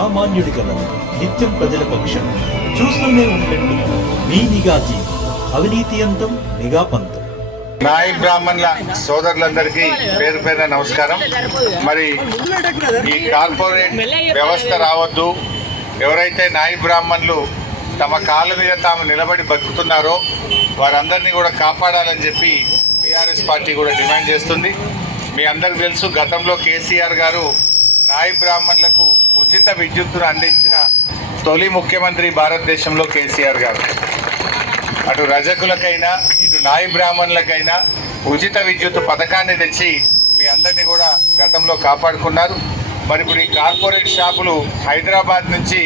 సామాన్యుడి కథ నిత్యం ప్రజల పక్షం చూస్తూనే ఉండండి మీ నిఘాజీ అవినీతి అంతం నిఘా పంతం. నాయి బ్రాహ్మణుల సోదరులందరికీ పేరు పేరున నమస్కారం. మరి ఈ కార్పొరేట్ వ్యవస్థ రావద్దు. ఎవరైతే నాయి బ్రాహ్మణులు తమ కాళ్ళ మీద తాము నిలబడి బతుకుతున్నారో వారందరినీ కూడా కాపాడాలని చెప్పి బీఆర్ఎస్ పార్టీ కూడా డిమాండ్ చేస్తుంది. మీ అందరికి తెలుసు గతంలో కేసీఆర్ గారు నాయి బ్రాహ్మణులకు ఉచిత విద్యుత్తును అందించిన తొలి ముఖ్యమంత్రి భారతదేశంలో కేసీఆర్ గారు. అటు రజకులకైనా ఇటు నాయి బ్రాహ్మణులకైనా ఉచిత విద్యుత్ పథకాన్ని తెచ్చి మీ అందరినీ కూడా గతంలో కాపాడుకున్నారు. మరి ఇప్పుడు ఈ కార్పొరేట్ షాపులు హైదరాబాద్ నుంచి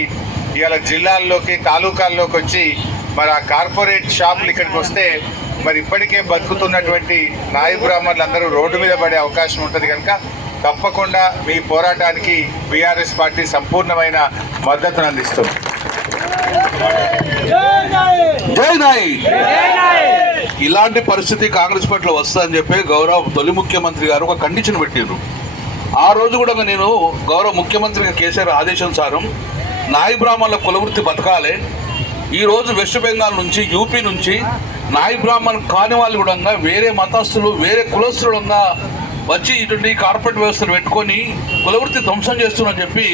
ఇవాళ జిల్లాల్లోకి తాలూకాల్లోకి వచ్చి మరి ఆ కార్పొరేట్ షాపులు ఇక్కడికి వస్తే మరి ఇప్పటికే బతుకుతున్నటువంటి నాయి బ్రాహ్మణులు అందరూ రోడ్డు మీద పడే అవకాశం ఉంటుంది కనుక తప్పకుండా మీ పోరాటానికి బీఆర్ఎస్ పార్టీ సంపూర్ణమైన మద్దతును అందిస్తుంది. జై ఇలాంటి పరిస్థితి కాంగ్రెస్ పార్టీలో వస్తుందని చెప్పి గౌరవ తొలి ముఖ్యమంత్రి గారు ఒక కండిషన్ పెట్టారు ఆ రోజు కూడా నేను గౌరవ ముఖ్యమంత్రి కేసీఆర్ ఆదేశానుసారం నాయి బ్రాహ్మణుల కులవృత్తి బతకాలి. ఈ రోజు వెస్ట్ బెంగాల్ నుంచి యూపీ నుంచి నాయి బ్రాహ్మణ్ కాని వాళ్ళు కూడా వేరే మతస్థులు వేరే కులస్తులు వచ్చి ఇటువంటి కార్పొరేట్ వ్యవస్థను పెట్టుకొని కులవృత్తి ధ్వంసం చేస్తున్నారని చెప్పి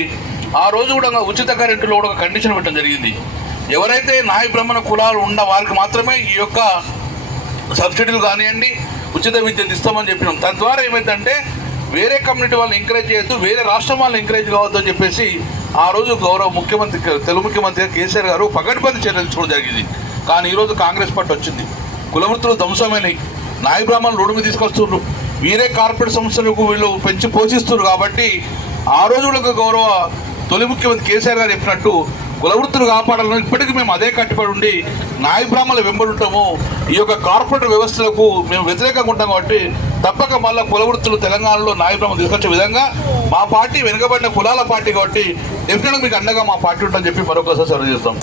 ఆ రోజు కూడా ఉచిత కరెంటులో కూడా ఒక కండిషన్ పెట్టడం జరిగింది. ఎవరైతే నాయ బ్రహ్మణ కులాలు ఉన్న వారికి మాత్రమే ఈ యొక్క సబ్సిడీలు కానివ్వండి ఉచిత విద్యను ఇస్తామని చెప్పినాం. తద్వారా ఏమైందంటే వేరే కమ్యూనిటీ వాళ్ళని ఎంకరేజ్ చేయొద్దు వేరే రాష్ట్రం వాళ్ళని ఎంకరేజ్ కావద్దు అని చెప్పేసి ఆ రోజు గౌరవ ముఖ్యమంత్రి తెలుగు ముఖ్యమంత్రి కేసీఆర్ గారు పగడ్బంది చర్యలు తీసుకోవడం జరిగింది. కానీ ఈరోజు కాంగ్రెస్ పార్టీ వచ్చింది. కులవృత్తులు ధ్వంసమైనవి నాయ బ్రాహ్మణులు రోడ్డు మీద తీసుకొస్తున్నారు వీరే కార్పొరేట్ సంస్థలకు వీళ్ళు పెంచి పోషిస్తున్నారు కాబట్టి ఆ రోజు కూడా గౌరవ తొలి ముఖ్యమంత్రి కేసీఆర్ గారు చెప్పినట్టు కులవృత్తులు కాపాడాలని ఇప్పటికీ మేము అదే కట్టుబడి ఉండి నాయ బ్రాహ్మణులు వెంబడుంటాము. ఈ యొక్క కార్పొరేట్ వ్యవస్థలకు మేము వ్యతిరేకంగా ఉంటాం కాబట్టి తప్పక మళ్ళీ కులవృత్తులు తెలంగాణలో నాయ బ్రాహ్మణులు తీసుకొచ్చే విధంగా మా పార్టీ వెనుకబడిన కులాల పార్టీ కాబట్టి డెఫినెట్గా మీకు అండగా మా పార్టీ ఉంటుందని చెప్పి మరొకసారి సర్వ్ చేస్తాం.